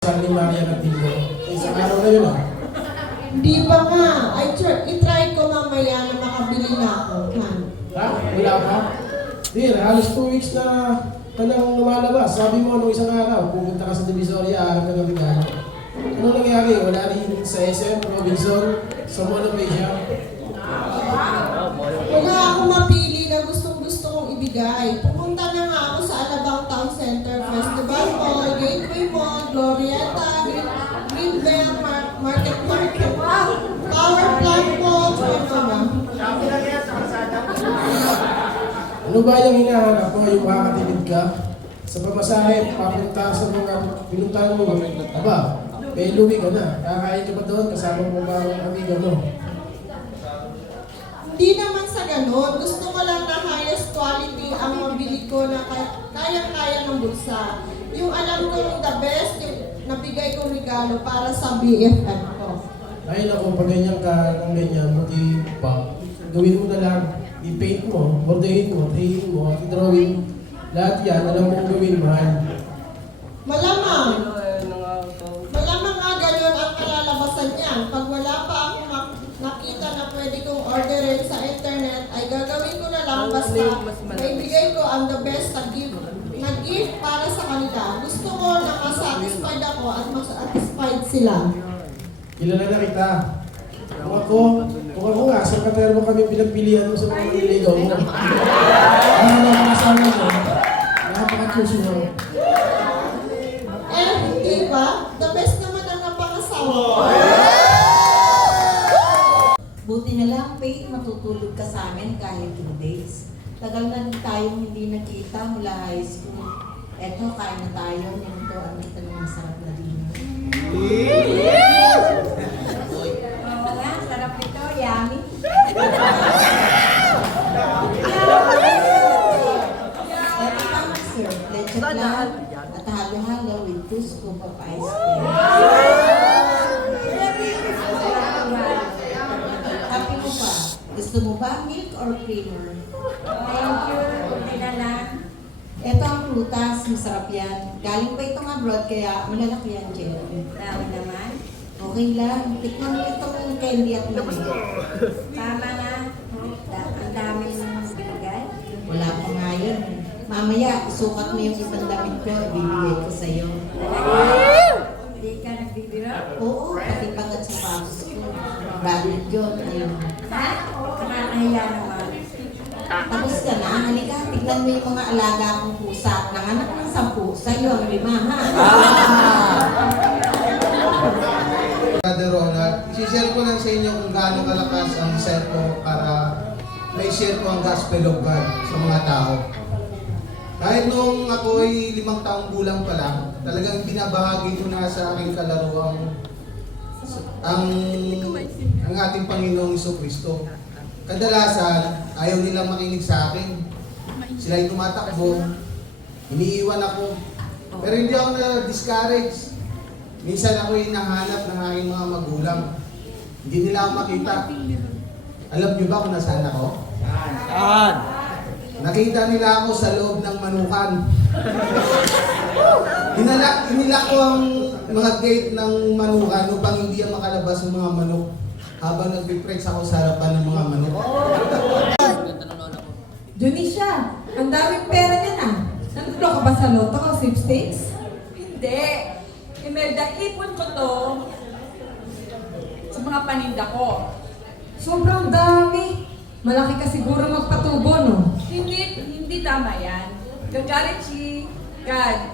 San Maria ng Tigo. Isang araw na yun Hindi pa nga. I-try ko mamaya na makabili na ako. Ha? Wala ka? Di, halos 2 weeks na kanyang lumalabas. Sabi mo nung isang araw, pumunta ka sa Divisoria, harap ka ng regalo. Ano nangyari? Wala rin sa SM, Robinson, sa Mall of Asia. Kung nga ako mapili na gustong-gusto kong ibigay, pumunta na nga ako sa Alabang Town Center Festival Mall, Gateway Mall, Glorieta, Greenbelt, Market, Power Plant Mall, Ano ba yung hinahanap mo? Yung makakatipid ka? Sa pamasahe, papunta sa mga pinuntahan mo, aba, may luwi ka na. Kakain ka ba doon? Kasama mo ba ang amiga mo? Hindi naman sa ganun. Gusto ko lang na highest quality ang mabili ko na kaya-kaya ng bulsa. Yung alam ko yung the best, yung nabigay kong regalo para sa BFF ko. Ay naku, pag ganyan ka ng ganyan, buti pa, gawin mo na lang, i-paint mo, bordahin mo, trayin mo, i-drawing, lahat yan, alam mo kung gawin, mahal. Malamang nga ganun ang kalalabasan niyan. Pag wala pa akong nakita na pwede kong orderin sa internet, ay gagawin ko na lang basta maibigay ko ang the best na gift para sa kanila. Gusto ko na masatisfied ako at masatisfied sila. Kilala na kita. Kung ako nga, sekretary mo kami pinagpilihan mo sa mga maniligaw mo. Ano na mga kasama mo? Nakapaka-choose mo. Hindi ba? The best naman ang napangasawa ko. Buti na lang, Faith, matutulog ka sa amin kahit 2 days. Tagal na rin tayong hindi nakita mula high school. Eto, kain na tayo. Nito ang kita ng masarap na dinner. Oo nga, sarap ito. Yummy. Eto pa, sir. Leche plan at halo-halo with 2 scoop of ice cream. Happy mo ba? Gusto mo ba milk or creamer? Thank you. Okay na lang. Ito ang prutas. Masarap yan. Galing pa itong abroad kaya malalaki yan, Jerry. Tama naman. Okay lang. Tikman mo itong candy at mani. Tama na. Ang dami ng bigay. Wala pa nga yun. Mamaya, isukat mo yung ibang damit ko. Ibibigay ko sa'yo. Hindi ka nagbibira? Oo, pati pagkat sa paps ko. Bakit yun? Ayun. Ha? Nakakahiya naman. Tapos ka na, halika, tignan mo yung mga alaga kong pusa. Nanganak ng 10, sa'yo ang 5, ha? Brother Ronald, isi-share ko lang sa inyo kung gaano kalakas ang set ko para may share ko ang gospel of God sa mga tao. Kahit nung ako ay 5 taong gulang pa lang, talagang binabahagi ko na sa aking kalaro ang ating Panginoong Jesucristo. Kadalasan, ayaw nilang makinig sa akin. Sila ay tumatakbo, iniiwan ako. Pero hindi ako na-discourage. Minsan ako ay nahanap ng aking mga magulang. Hindi nila ako makita. Alam niyo ba kung nasaan ako? Saan? Nakita nila ako sa loob ng manukan. Inilak ko ang mga gate ng manukan upang hindi makalabas ng mga manok habang nagpiprex ako sa harapan ng mga manok. Junisha, ang daming pera niya na. Nandulo ka ba sa loto o sweepstakes? Hindi. Imelda, ipon ko to sa mga paninda ko. Sobrang dami. Malaki ka siguro magpatubo, no? Hindi tama yan. Gagalit si God.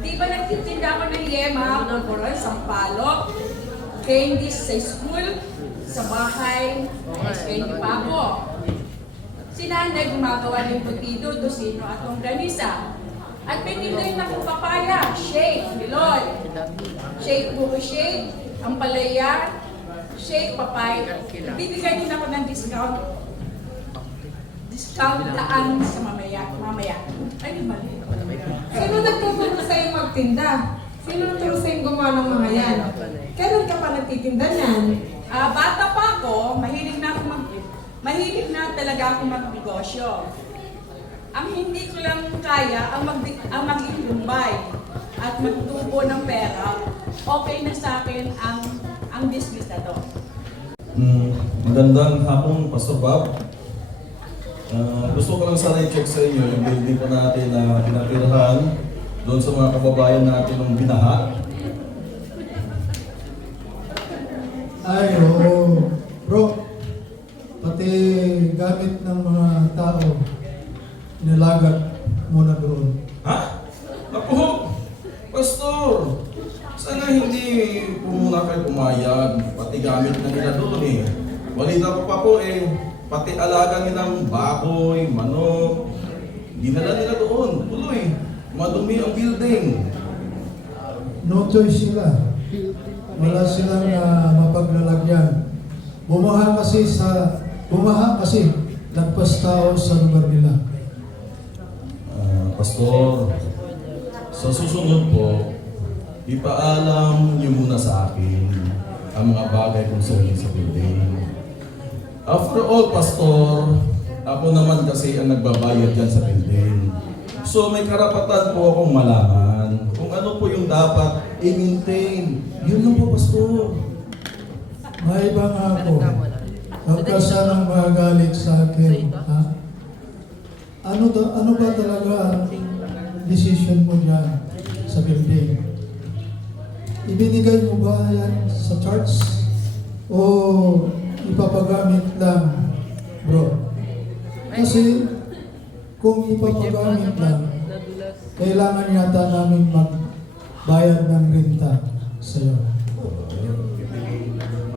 Di ba nagtitinda ako ng yema, pulburon, sampalok, candies sa school, sa bahay, candy pa ako. Si nanay gumagawa ng butido, dosino at longganisa. At pinili na akong papaya, shake, milon. Shake buko shake, ampalaya, shake, papaya. Bibigyan din ako ng discount daan sa mamaya. Ay, mali. Sino nagtuturo sa'yo magtinda? Sino nagturo sa'yo gumawa ng mga yan? Kailan ka pa nagtitinda niyan? Bata pa ako, mahilig na talaga ako magnegosyo. Ang hindi ko lang kaya ang maging lumbay. at magtubo ng pera, okay na sa akin ang business na to. Magandang hapon, Pastor Bob. Gusto ko lang sana i-check sa inyo yung building po natin na pinatirahan doon sa mga kababayan natin ng binaha. Ay, oo. Bro, pati gamit ng mga tao, nilagat muna doon. Ha? Ako, Pastor, sana hindi po muna kayo pumayag. Pati gamit na nila doon eh. Balita ko pa po eh, pati alaga nilang baboy, manok, dinala nila doon. Tuloy, madumi ang building. No choice sila. Wala silang mapaglalagyan. Bumaha kasi lagpas tao sa lugar nila. Pastor, sa susunod po, ipaalam niyo muna sa akin ang mga bagay concerning sa building. After all, Pastor, ako naman kasi ang nagbabayad dyan sa building. So may karapatan po akong malaman kung ano po yung dapat i-maintain. Yun lang po, Pastor. May iba nga ako. Huwag ka sanang magalit sa akin. Ha? Ano ba talaga ang decision mo dyan sa building? Ibinigay mo ba yan sa church? O ipapagamit lang, bro? Kasi kung ipapagamit lang, kailangan yata namin magbayad ng renta sa'yo.